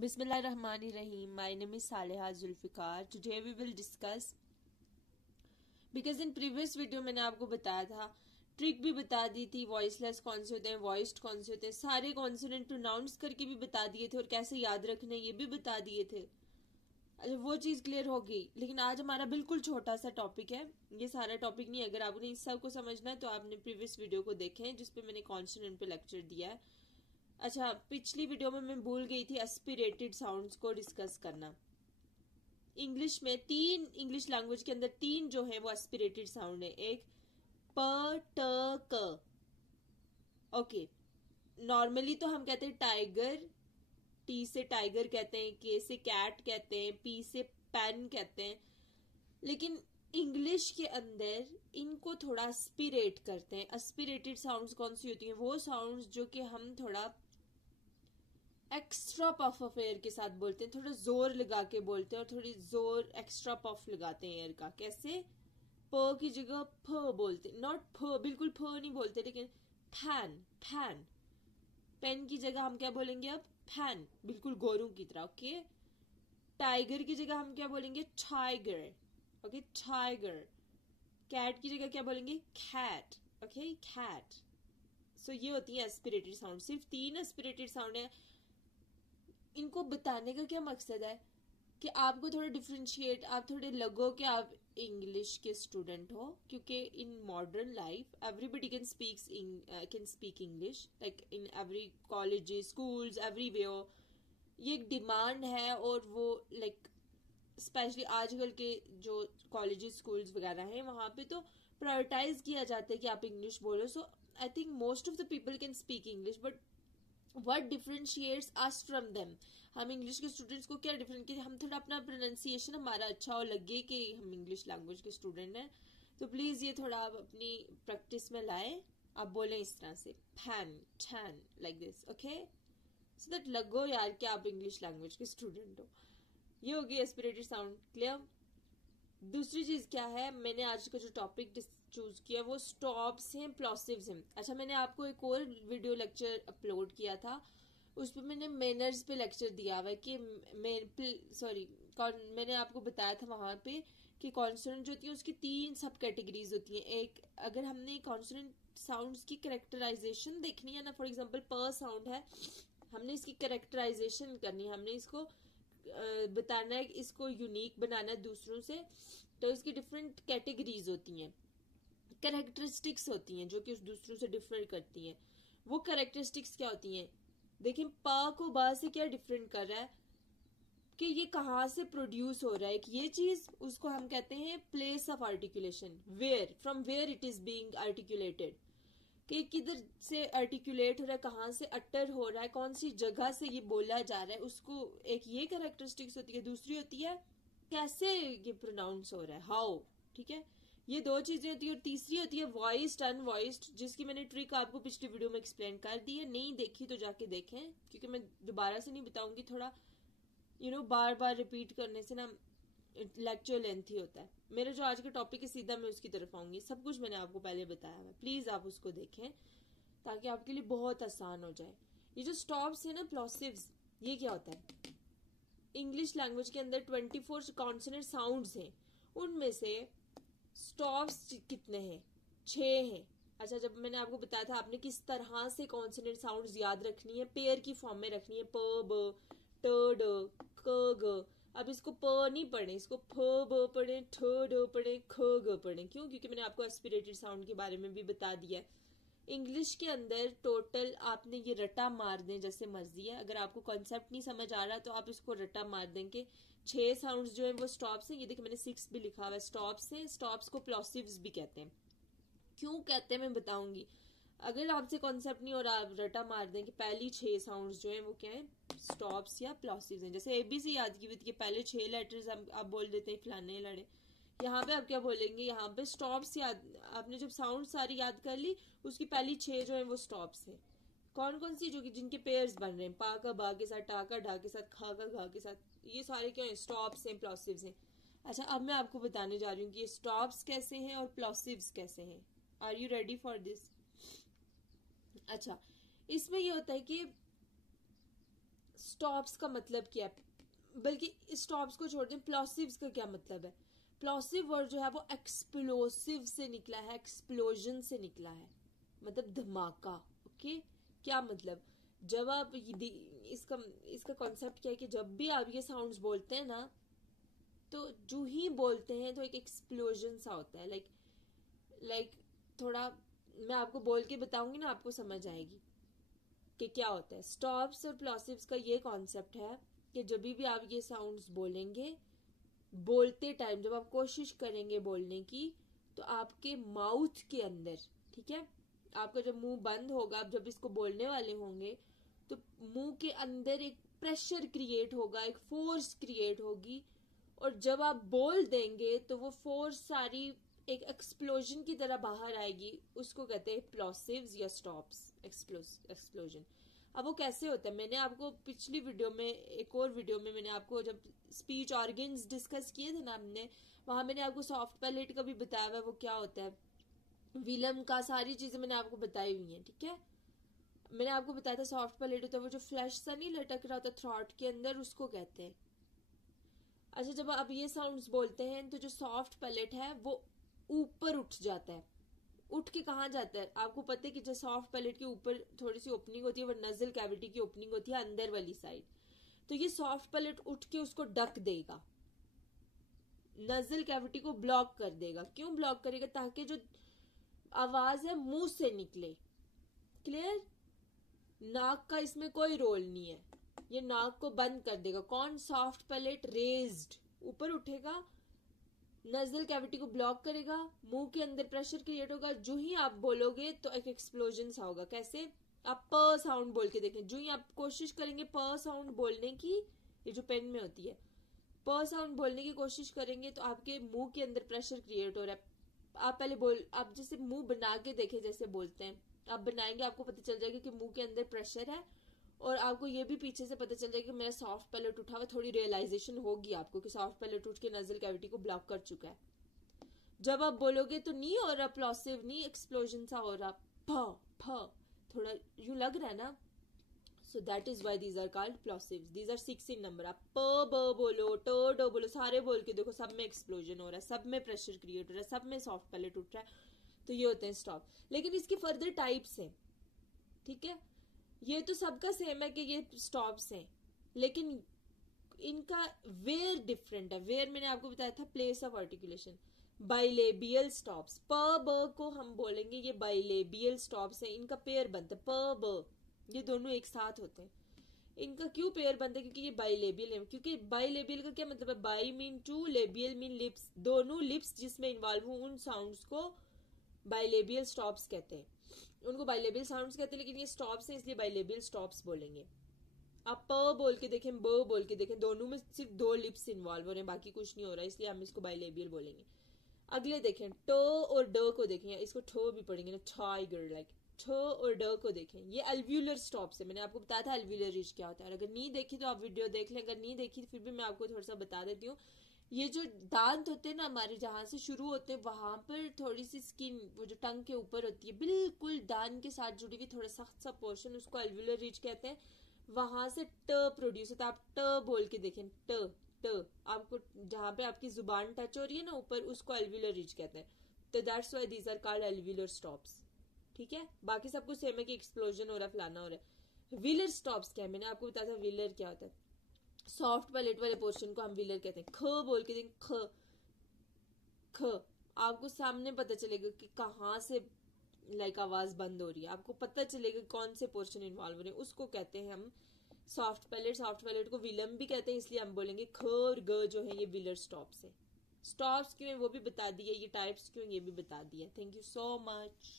Bismillahirrahmanirrahim. My name is Saleha Zulfikar. Today we will discuss, because in previous video मैंने आपको बताया था, trick भी बता दी थी, वॉइसलेस कौन से होते हैं, वॉइस्ड कौन से होते हैं, सारे कॉन्सोनेंट प्रोनाउंस करके भी बता दिए थे और कैसे याद रखना है ये भी बता दिए थे। अच्छा, वो चीज क्लियर हो गई। लेकिन आज हमारा बिल्कुल छोटा सा टॉपिक है, ये सारा टॉपिक नहीं। अगर आपने इस सब को समझना है तो आपने प्रीवियस वीडियो को देखें जिसपे मैंने कॉन्सोनेंट पे लेक्चर दिया है। अच्छा, पिछली वीडियो में मैं भूल गई थी एस्पिरेटेड साउंड्स को डिस्कस करना। इंग्लिश में इंग्लिश लैंग्वेज के अंदर तीन जो है वो एस्पिरेटेड साउंड है। एक प ट क। ओके, नॉर्मली तो हम कहते हैं टाइगर, टी से टाइगर कहते हैं, के से कैट कहते हैं, पी से पेन कहते हैं। लेकिन इंग्लिश के अंदर इनको थोड़ा एस्पिरेट करते हैं। एस्पिरेटेड साउंड्स कौन सी होती हैं? वो साउंड्स जो कि हम थोड़ा एक्स्ट्रा पफ ऑफ एयर के साथ बोलते हैं, थोड़ा जोर लगा के बोलते हैं और थोड़ी जोर एक्स्ट्रा पफ लगाते हैं एयर का। कैसे? प की जगह फ बोलते, नॉट फ, बिल्कुल फ नहीं बोलते, लेकिन फैन, फैन। पेन की जगह हम क्या बोलेंगे अब? फैन, बिल्कुल गोरू की तरह। ओके, टाइगर की जगह हम क्या बोलेंगे? टाइगर। Okay, tiger. कैट की जगह क्या बोलेंगे? कैट। Okay, cat. सो ये होती है एस्पिरेटेड साउंड। सिर्फ तीन एस्पिरेटेड साउंड है। इनको बताने का क्या मकसद है कि आपको थोड़ा डिफरेंशिएट, आप थोड़े लगो कि आप इंग्लिश के स्टूडेंट हो, क्योंकि in modern life everybody can speak English, like in every colleges, schools, everywhere. ये एक डिमांड है और वो लाइक स्पेशली आजकल के जो कॉलेजेस, स्कूल्स वगैरह हैं वहां पे तो प्रायोरिटाइज किया जाता है कि आप इंग्लिश बोलो। So I think most of the people can speak English, but what differentiates us from them? हम इंग्लिश के स्टूडेंट्स को क्या डिफरेंट, कि हम थोड़ा अपना प्रोनाउंसिएशन हमारा अच्छा हो, लगे कि हम इंग्लिश लैंग्वेज के स्टूडेंट हैं। तो प्लीज ये थोड़ा आप अपनी प्रैक्टिस में लाएं। आप बोलें इस तरह से, fan, than, like this. Okay, so that लगो यार कि आप इंग्लिश लैंग्वेज के स्टूडेंट हो। ये होगी एस्पिरेटेड साउंड। क्लियर? दूसरी चीज क्या है, मैंने आज का जो टॉपिक चूज किया वो स्टॉप्स हैं, प्लॉसिव्स हैं। अच्छा, मैंने आपको एक और वीडियो लेक्चर अपलोड किया था, उस पर मैंने मैनर्स पे लेक्चर दिया हुआ है कि मैंने आपको बताया था वहां पे कि कॉन्सोनेंट जो होती है उसकी तीन सब कैटेगरीज होती हैं। एक, अगर हमने कॉन्सोनेंट साउंड्स की कैरेक्टराइजेशन देखनी है ना, फॉर एग्जांपल प साउंड है, हमने इसकी कैरेक्टराइजेशन करनी है, हमने इसको बताना है, इसको यूनिक बनाना है दूसरों से, तो इसकी डिफरेंट कैटेगरीज होती हैं, कैरेक्टरिस्टिक्स होती हैं जो कि उस दूसरों से डिफरेंट करती हैं। वो कैरेक्टरिस्टिक्स क्या होती हैं? देखिए, प को ब से क्या डिफरेंट कर रहा है कि ये कहाँ से प्रोड्यूस हो रहा है, कि ये चीज, उसको हम कहते हैं place of articulation, where, from where it is being articulated, कि किधर से आर्टिकुलेट हो रहा है, कहाँ से अटर हो रहा है, कौन सी जगह से ये बोला जा रहा है, उसको एक ये कैरेक्टरिस्टिक्स होती है। दूसरी होती है कैसे ये प्रोनाउंस हो रहा है, हाउ। ठीक है, ये दो चीजें होती है। और तीसरी होती है वॉइस्ड, अनवॉइस्ड, जिसकी मैंने ट्रिक आपको पिछली वीडियो में एक्सप्लेन कर दी है। नहीं देखी तो जाके देखें, क्योंकि मैं दोबारा से नहीं बताऊंगी, थोड़ा बार बार रिपीट करने से ना लेक्चर लेंथी होता है। मेरा जो आज का टॉपिक है सीधा मैं उसकी तरफ आऊंगी। सब कुछ मैंने आपको पहले बताया है, प्लीज आप उसको देखें ताकि आपके लिए बहुत आसान हो जाए। ये जो स्टॉप्स है ना, प्लॉसिव्स, ये क्या होता है? इंग्लिश लैंग्वेज के अंदर 24 कॉन्सोनेंट साउंड्स हैं, उनमें से स्टॉप्स कितने हैं? 6 हैं। अच्छा, जब मैंने आपको बताया था आपने किस तरह से कॉन्सोनेंट साउंड्स याद रखनी है, पेयर की फॉर्म में रखनी है, प ब ट ड क ग। अब इसको प नहीं पढ़े, इसको फ ब पढ़े, ठ ड पढ़े, ख ग पढ़े। क्यों? क्योंकि मैंने आपको एस्पिरेटेड साउंड के बारे में भी बता दिया है। इंग्लिश के अंदर टोटल आपने ये रटा मार दें जैसे मर्जी है। अगर आपको कॉन्सेप्ट नहीं समझ आ रहा तो आप इसको रटा मार देंगे। 6 साउंड्स जो है वो स्टॉप्स हैं। ये देखिए मैंने 6 भी लिखा हुआ है, स्टॉप्स हैं। स्टॉप्स को प्लॉसिव्स भी कहते हैं। क्यों कहते हैं मैं बताऊंगी। अगर आपसे कॉन्सेप्ट नहीं और आप रटा मार दें कि पहली 6 साउंड्स जो है वो क्या है, स्टॉप्स या प्लॉसिव्स हैं। जैसे एबीसी याद की हुई थी, पहले 6 लेटर्स आप बोल देते हैं फलाने लड़े, यहाँ पे आप क्या बोलेंगे? यहाँ पे स्टॉप्स याद, आपने जब साउंड सारी याद कर ली, उसकी पहली 6 जो है वो स्टॉप्स है। कौन कौन सी? जो कि जिनके पेयर्स बन रहे हैं, पा का बा के साथ, टा का ढा के साथ, खा का घा के साथ, ये सारे क्या है? स्टॉप्स हैं, प्लॉसिव्स हैं। अच्छा, अब मैं आपको बताने जा रही हूँ कि ये स्टॉप्स कैसे हैं और प्लॉसिव्स कैसे हैं। Are you ready for this? अच्छा, इसमें ये होता है कि स्टॉप्स का मतलब क्या है, बल्कि स्टॉप्स को छोड़ दें, प्लॉसिव्स का क्या मतलब है। प्लॉसिव वर्ड जो है वो एक्सप्लोसिव से निकला है, एक्सप्लोजन से निकला है, मतलब धमाका। ओके, क्या मतलब, जब आप इसका इसका कॉन्सेप्ट क्या है कि जब भी आप ये साउंड्स बोलते हैं ना, तो जो ही बोलते हैं तो एक एक्सप्लोजन सा होता है। लाइक थोड़ा मैं आपको बोल के बताऊंगी ना, आपको समझ आएगी कि क्या होता है। स्टॉप्स और प्लॉसिव्स का ये कॉन्सेप्ट है कि जब भी आप ये साउंड्स बोलेंगे, बोलते टाइम जब आप कोशिश करेंगे बोलने की, तो आपके माउथ के अंदर, ठीक है, आपका जब मुंह बंद होगा, आप जब इसको बोलने वाले होंगे, तो मुंह के अंदर एक प्रेशर क्रिएट होगा, एक फोर्स क्रिएट होगी, और जब आप बोल देंगे तो वो फोर्स सारी एक एक्सप्लोजन की तरह बाहर आएगी। उसको कहते हैं प्लॉसिव्स या स्टॉप्स, एक्सप्लोजन। अब वो कैसे होता है, मैंने आपको पिछली वीडियो में, एक और वीडियो में मैंने आपको जब स्पीच ऑर्गन्स डिस्कस किए थे ना हमने, वहां मैंने आपको सॉफ्ट पैलेट का भी बताया हुआ, वो क्या होता है, विलम का, सारी चीजें मैंने आपको बताई हुई हैं, ठीक है। मैंने आपको बताया था सॉफ्ट पैलेट होता है वो जो फ्लैश सा नहीं लटक रहा होता थ्रॉट के अंदर, उसको कहते हैं। अच्छा, जब आप ये साउंड्स बोलते हैं तो जो सॉफ्ट पैलेट है वो ऊपर उठ जाता है। उठ के कहाँ जाता है, आपको पता है कि जो सॉफ्ट पैलेट के ऊपर थोड़ी सी ओपनिंग होती है, वो नजल कैविटी की ओपनिंग होती है अंदर वाली साइड। तो ये सॉफ्ट पैलेट उठ के उसको ढक देगा, नजल कैविटी को ब्लॉक कर देगा। क्यों ब्लॉक करेगा, ताकि जो आवाज है मुंह से निकले। क्लियर, नाक का इसमें कोई रोल नहीं है, ये नाक को बंद कर देगा। कौन, सॉफ्ट पैलेट रेज्ड ऊपर उठेगा, नजल कैविटी को ब्लॉक करेगा, मुंह के अंदर प्रेशर क्रिएट होगा। जो ही आप बोलोगे तो एक एक्सप्लोजन सा होगा। कैसे, आप प साउंड बोल के देखें, जो ही आप कोशिश करेंगे प साउंड बोलने की, ये जो पेन में होती है, प साउंड बोलने की कोशिश करेंगे तो आपके मुंह के अंदर प्रेशर क्रिएट हो रहा है। आप पहले आप जैसे मुंह बना के देखें, जैसे बोलते हैं, आप बनाएंगे, आपको पता चल जाएगा कि मुंह के अंदर प्रेशर है, और आपको ये भी पीछे से पता चल जाएगा कि मेरा सॉफ्ट पैलेट उठा हुआ। थोड़ी रियलाइजेशन होगी आपको कि सॉफ्ट पैलेट उठ के नजल कैविटी को ब्लॉक कर चुका है। जब आप बोलोगे तो नहीं हो रहा प्लॉसिव, नहीं एक्सप्लोजन सा हो रहा, फ थोड़ा यूं लग रहा है ना। So that is why these are called plosives. These are 6 in number. आप प ब बोलो, ट ड बोलो, सारे बोल के देखो, सब में एक्सप्लोजन हो रहा है, सब में प्रेशर क्रिएट हो रहा है, सब में सॉफ्ट पैलेट उठ रहा है। तो ये होते हैं स्टॉप। लेकिन इसके फर्दर टाइप्स हैं, ठीक है। ये तो सबका सेम है कि ये स्टॉप्स हैं, लेकिन इनका वेयर डिफरेंट है। वेयर मैंने आपको बताया था, place of articulation. Bilabial stops, प ब को हम बोलेंगे ये बाइलेबियल स्टॉप्स हैं। इनका पेयर बनता है प ब, ये दोनों एक साथ होते हैं। इनका क्यों पेयर बनता है, क्योंकि ये बाइलेबियल है। क्योंकि बाइलेबियल का क्या मतलब है, bi mean two, labial mean lips, दोनों लिप्स जिसमें इन्वॉल्व हो उन साउंड्स को बाइलेबियल स्टॉप्स कहते हैं। उनको बाइलेबियल साउंड्स कहते हैं, लेकिन ये स्टॉप्स हैं इसलिए बाइलेबियल स्टॉप्स बोलेंगे। आप प बोल के देखें, ब बोल के देखें, दोनों में सिर्फ 2 लिप्स इन्वॉल्व हो रहे हैं, बाकी कुछ नहीं हो रहा है, इसलिए हम इसको बाइलेबियल बोलेंगे। अगले देखें, ट और ड को देखें, इसको ठ भी पढ़ेंगे ना, टाइगर, लाइक ठ और ड को देखें, ये अल्व्यूलर स्टॉप्स है। मैंने आपको बताया था अल्व्यूलर रिज क्या होता है। अगर नहीं देखी तो आप वीडियो देख लें, अगर नहीं देखी तो फिर भी मैं आपको थोड़ा सा बता देती हूँ। ये जो दांत होते हैं ना हमारे, जहां से शुरू होते हैं, वहां पर थोड़ी सी स्किन, वो जो टंग के ऊपर होती है, बिल्कुल दांत के साथ जुड़ी हुई थोड़ा सख्त सा पोर्शन, उसको अल्व्यूलर रिज कहते हैं। वहां से ट प्रोड्यूस होता है। आप ट बोल के देखें, ट ट, आपको जहां पे आपकी जुबान टच हो रही है ना ऊपर, उसको अल्व्यूलर रिज कहते हैं। तो that's why these are called alveolar stops, ठीक है। बाकी सब कुछ सेम है कि एक्सप्लोजन हो रहा है, फलाना हो रहा है। व्हीलर स्टॉप्स क्या है, मैंने आपको बताया था व्हीलर क्या होता है। सॉफ्ट पैलेट वाले पोर्शन को हम व्हीलर कहते हैं। ख बोल के देखें, ख ख, आपको सामने पता चलेगा कि कहाँ से लाइक आवाज बंद हो रही है, आपको पता चलेगा कौन से पोर्शन इन्वॉल्व हो रहे हैं, उसको कहते हैं हम सॉफ्ट पैलेट। सॉफ्ट पैलेट को विलम भी कहते हैं, इसलिए हम बोलेंगे ख और ग जो है ये व्हीलर स्टॉप्स है। स्टॉप्स क्यों है वो भी बता दिया, ये टाइप्स क्यों ये भी बता दिया। Thank you so much.